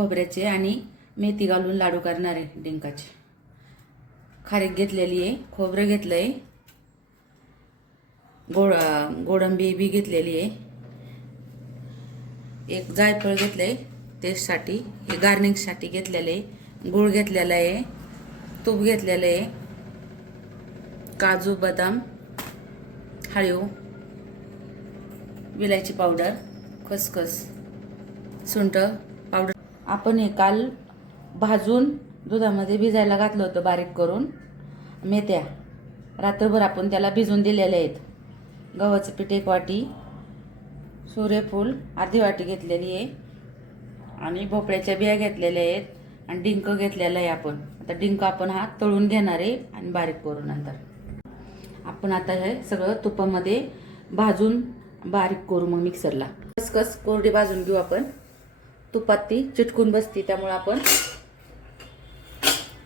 खोबऱ्याचे आणि मेथी घालून लाडू करणार आहे डिंकाचे. खारीक घेतलेली आहे, खोबरं घेतलं आहे, गोडंबी बी घेतलेली आहे, एक जायफळ घेतलं आहे टेस्टसाठी, हे गार्निशसाठी घेतलेलं आहे, गूळ घेतलेला आहे, तूप घेतलेलं आहे, काजू बदाम, हळीव, विलायची पावडर, खसखस, सुंठ पावडर. आपण हे काल भाजून दुधामध्ये भिजायला घातलं होतं बारीक करून. मेथ्या रात्रभर आपण त्याला भिजून दिलेल्या आहेत. गव्हाचं पीठ 1 वाटी, सूर्यफूल अर्धी वाटी घेतलेली आहे आणि भोपळ्याच्या बिया घेतलेल्या आहेत आणि डिंक घेतलेला आहे आपण. आता डिंक आपण हा तळून घेणार आहे आणि बारीक करून नंतर आपण आता हे सगळं तुपामध्ये भाजून बारीक करू. मग मिक्सरला खसखस कोरडी भाजून घेऊ आपण. तुपात ती चिटकून बसती त्यामुळे आपण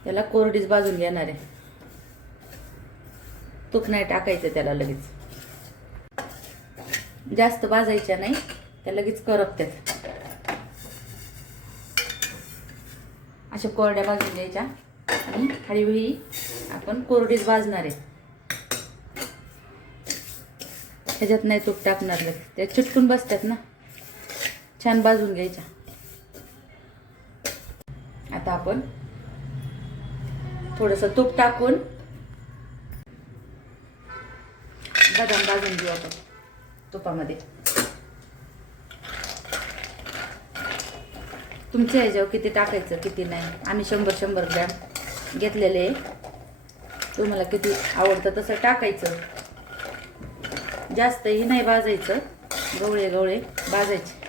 त्याला कोरडीच भाजून घेणार आहे. तूप नाही टाकायचं त्याला, लगेच जास्त भाजायच्या नाही, त्या लगेच करपतात. अशा कोरड्या भाजून घ्यायच्या आणि हळीहळी आपण कोरडीच भाजणार आहे. ह्याच्यात नाही तूप टाकणार, लगेच त्या चिटकून बसतात ना. छान भाजून घ्यायच्या. आता आपण थोडंसं तूप टाकून बदाम भाजून घेऊ आपण तुपामध्ये. तुमच्या ह्याच्यावर किती टाकायचं किती नाही. आम्ही 100-100 ग्रॅम घेतलेले. तुम्हाला किती आवडतं तसं टाकायचं. जास्तही नाही भाजायचं, गवळे गवळे भाजायचे.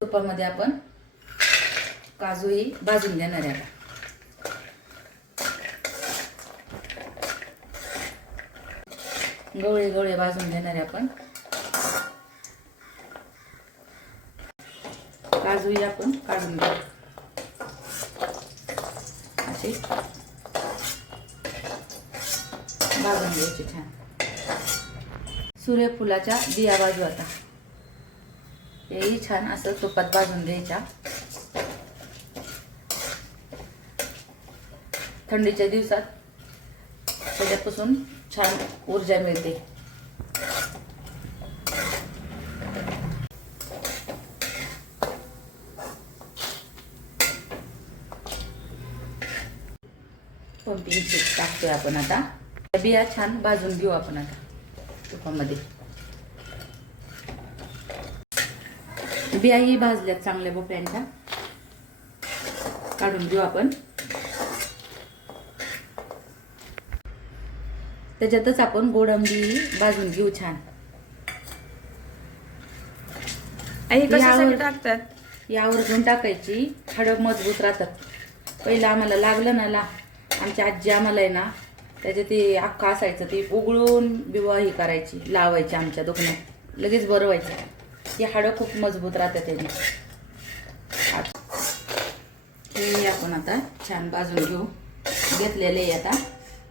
तुपामध्ये आपण काजूही भाजून घेणार आहे. गवळे गवळे भाजून घेणार आहे आपण. काजूही आपण काढून घेऊ असे भाजून घ्यायचे छान. सूर्यफुलाच्या बिया भाजू आता. हेही छान असं तुपात भाजून घ्यायच्या. थंडीच्या दिवसात त्याच्यापासून छान ऊर्जा मिळते. पंपिंग सीड टाकतोय आपण आता. बिया छान भाजून घेऊ आपण आता तुपामध्ये. बियाही भाजल्यात चांगल्या भोपळ्यांच्या. काढून घेऊ आपण. त्याच्यातच आपण गोडंबी भाजून घेऊ छान. कशासाठी टाकतात? यावर टाकायची, हाडं मजबूत राहतात. पहिलं आम्हाला लागलं ना आमची आजी आम्हाला आहे ना त्याचे ते अख्खा असायचं ते उघडून बिवाही करायची, लावायची आमच्या दुखण्यात, लगेच बरं व्हायचं. ती हाडं खूप मजबूत राहतात त्याने. हे आपण आता छान भाजून घेऊ. घेतलेले आता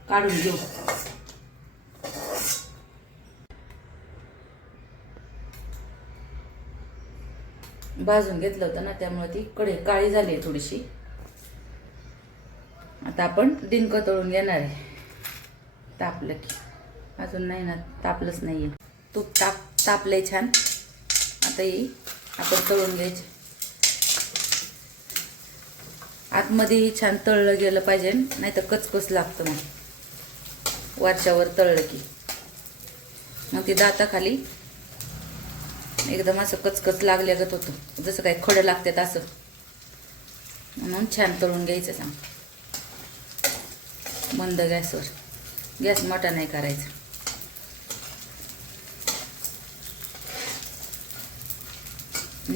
काढून घेऊ. भाजून घेतलं होतं ना त्यामुळे ती कढई काळी झाली थोडीशी. आता आपण डिंक तळून घेणार आहे. तापलं की, अजून नाही ना, तापलंच नाहीये. तूप तापलंय छान. आता ही आपण तळून घ्यायचे. आतमध्येही छान तळलं गेलं पाहिजे, नाही तर कचकच लागतं. मग वरच्यावर तळलं की मग ती दाताखाली एकदम असं कचकच लागल्यागत होतं, जसं काही खडं लागतात असं. म्हणून छान तळून घ्यायचं सांग. मंद गॅसवर, गॅस मोठा नाही करायचा.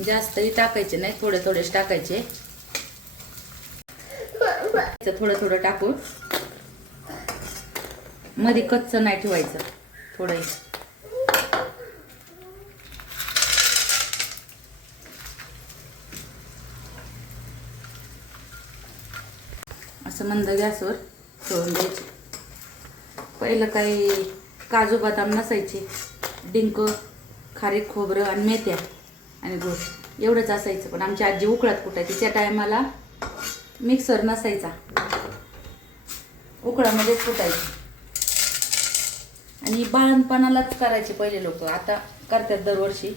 जास्तही टाकायचे नाही, थोडे थोडेच टाकायचे. थोडं थोडं टाकून मध्ये कच्च नाही ठेवायचं. थोडं असं मंद गॅसवर तळून द्यायचे. पहिलं काही काजू बदाम नसायचे, डिंक, खारीक खोबरं आणि मेथ्या आणि गूळ एवढंच असायचं. पण आमची आजी उकळात कुटायची. त्या टायमाला मिक्सर नसायचा, उकळामध्येच कुटायची. आणि बाळणपणालाच करायचे पहिले लोक, आता करतात दरवर्षी.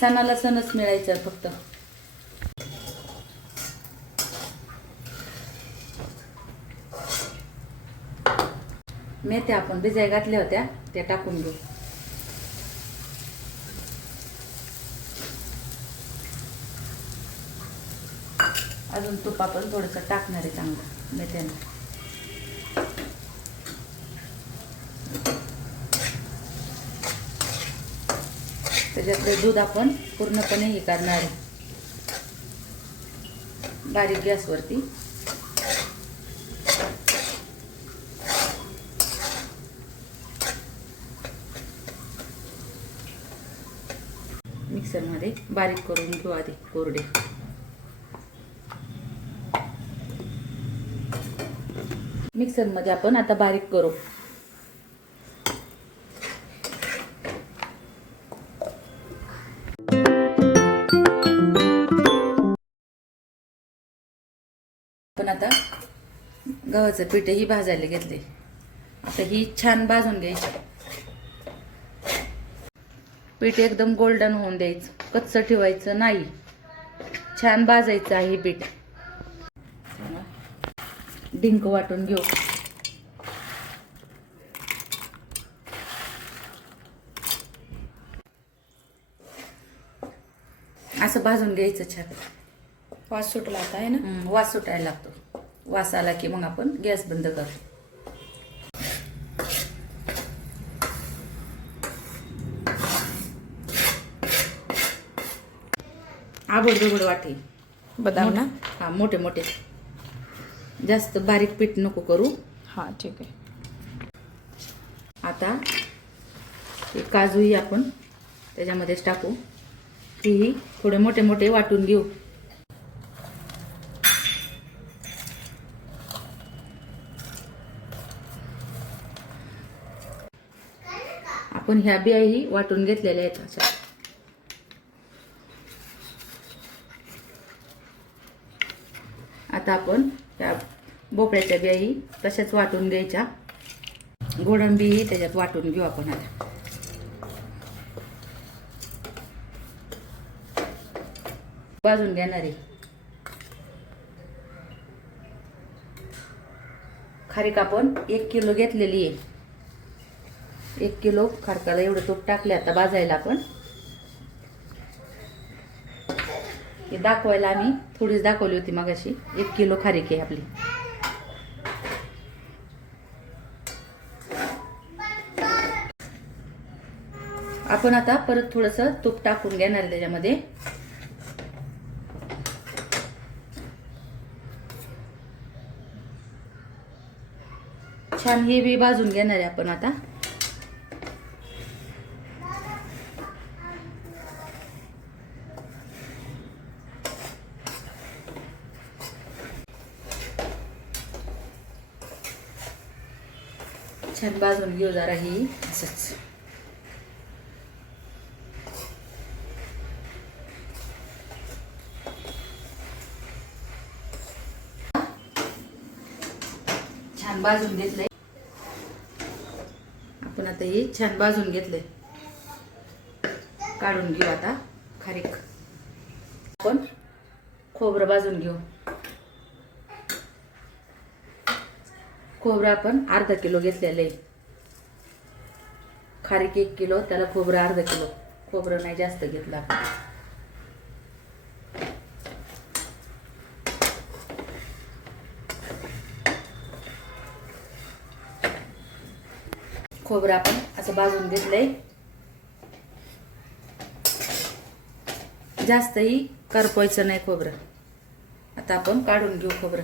सणाला सणच मिळायचं फक्त. मेथ्या आपण भिजाय घातल्या होत्या, त्या टाकून घेऊ. अजून तूप आपण थोडंसं टाकणार आहे चांगलं मेथ्यानं. त्याच्यातलं दूध आपण पूर्णपणे हे करणार आहे बारीक गॅसवरती. मिक्सरमध्ये बारीक करून घेऊ आधी कोरडे. मिक्सरमध्ये आपण आता बारीक करू. आपण आता गव्हाचं पीठही भाजायला घेतले. आता ही छान भाजून घ्यायची. पीठ एकदम गोल्डन होऊन द्यायचं, कच्चं ठेवायचं नाही. छान भाजायचं आहे पीठ. डिंक वाटून घेऊ. असं भाजून घ्यायचं छान. वास सुटला आता आहे ना. वास सुटायला लागतो. वास आला की मग आपण गॅस बंद करतो. आबड वाटे बदाम ना. हा मोठे मोठे, जास्त बारीक पीठ नको करू. हा ठीक आहे. आता हे काजूही आपण त्याच्यामध्येच टाकू. ही थोडे मोठे मोठे वाटून घेऊ. आपण ह्या बियाही वाटून घेतलेल्या आहेत अशा. आता आपण त्या भोपळ्याच्या बियाही तशाच वाटून घ्यायच्या. गोडंबीही त्याच्यात वाटून घेऊ आपण. आता भाजून घेणार आहे. खारीक आपण 1 किलो घेतलेली आहे. 1 किलो खारकाला एवढं तूप टाकले आता भाजायला. आपण हे दाखवायला आम्ही थोडीच दाखवली होती मगाशी. 1 किलो खारीक आहे आपली. आपण आता परत थोडंसं तूप टाकून घेणार आहे त्याच्यामध्ये. छान हे बी भाजून घेणार आहे आपण आता. छान भाजून घेऊ जरा ही असंच. छान भाजून घेतलंय आपण. आता हे छान भाजून घेतलंय. काढून घेऊ आता खारीक. आपण खोबरं भाजून घेऊ. खोबरं आपण अर्धा किलो घेतलेलं आहे. खारीक 1 किलो, त्याला खोबरं अर्धा किलो. खोबरं नाही जास्त घेतलं आपण. खोबरं आपण असं भाजून घेतलंय. जास्तही करपवायचं नाही खोबरं. आता आपण काढून घेऊ खोबरं.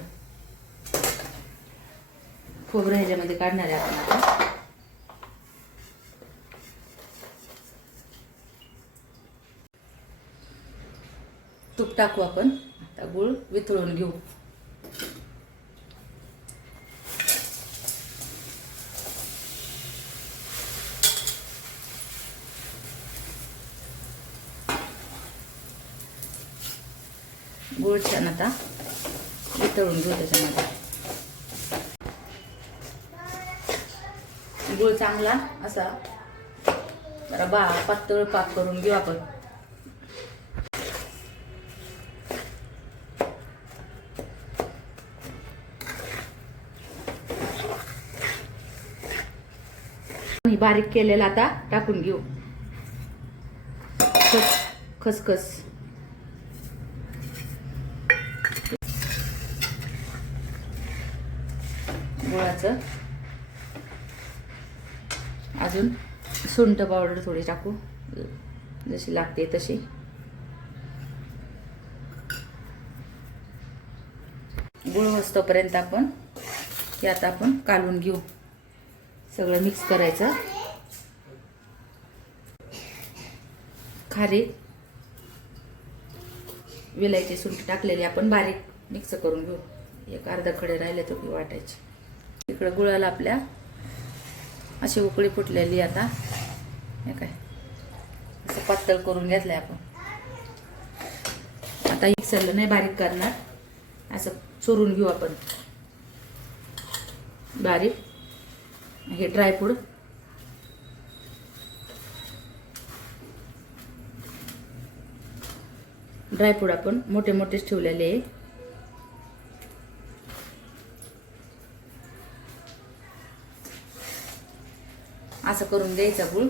खोबरं ह्याच्यामध्ये काढणार आहे आपण आता. तूप टाकू आपण. आता गूळ वितळून घेऊ. गुळ छान आता वितळून घेऊ त्याच्यामध्ये. गुळ चांगला असा जरा पातळ पाक करून घेऊ आपण. बारीक केलेला आता टाकून घेऊ. खसखस गुळाचं, अजून सुंठ पावडर थोडी टाकू जशी लागते तशी. गुळ होस्तोपर्यंत आपण हे आता आपण कालून घेऊ. सगळं मिक्स करायचं. खारीक, विलायची सुंठ टाकलेली आपण बारीक मिक्स करून घेऊ. एक अर्धा खडे राहिले तर वाटायचे. इकडं गुळाला आपल्या अशी उकळी फुटलेली आता. हे काय असं पातळ करून घेतलंय आपण. आता मिक्सरला नाही बारीक करणार, असं चुरून घेऊ आपण बारीक. हे ड्रायफ्रूट आपण मोठे मोठेच ठेवलेले आहे. असं करून द्यायचा गुळ.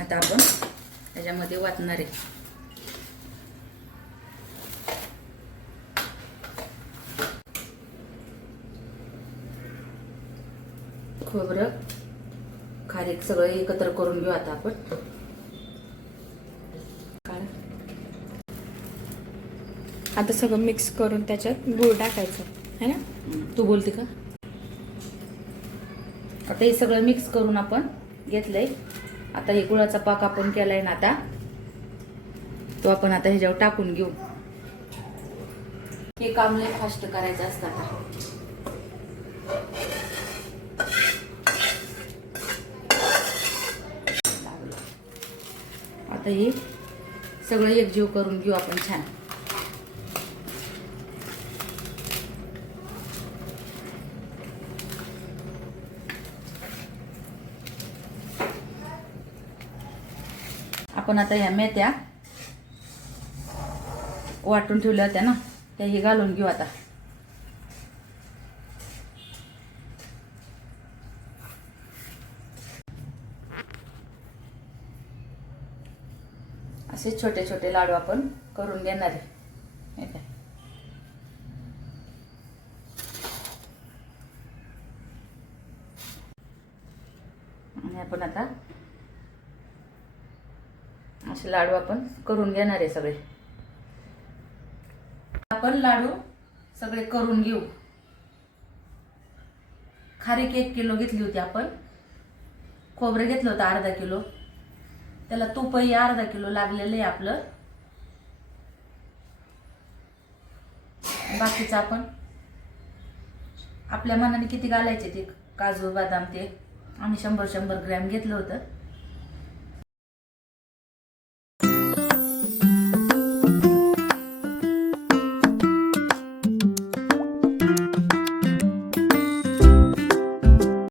आता आपण त्याच्यामध्ये वाटणार आहे. खोबरं, खारीक सगळं एकत्र करून घेऊ आता आपण. आता सगळं मिक्स करून त्याच्यात गूळ टाकायचं है ना. तू बोलते का? आता हे सगळं मिक्स करून आपण घेतलंय. आता हे गुळाचा पाक आपण केलाय ना, आता तो आपण आता ह्याच्यावर टाकून घेऊ. हे काम लय फास्ट करायचं असतं. आता हे सगळं एकजीव करून घेऊ आपण छान. आपण आता ह्या मेथ्या वाटून ठेवल्या होत्या ना, त्याही घालून घेऊ आता. असे छोटे छोटे लाडू आपण करून घेणार आहे. आणि आपण आता असे लाडू आपण करून घेणार आहे सगळे. आपण लाडू सगळे करून घेऊ. खारीक 1 किलो घेतली होती आपण. खोबरं घेतलं होतं अर्धा किलो. त्याला तूपही अर्धा किलो लागलेलं आहे आपलं. बाकीचं आपण आपल्या मनाने किती घालायचे ते काजू बदाम ते आम्ही 100-100 ग्रॅम घेतलं होतं.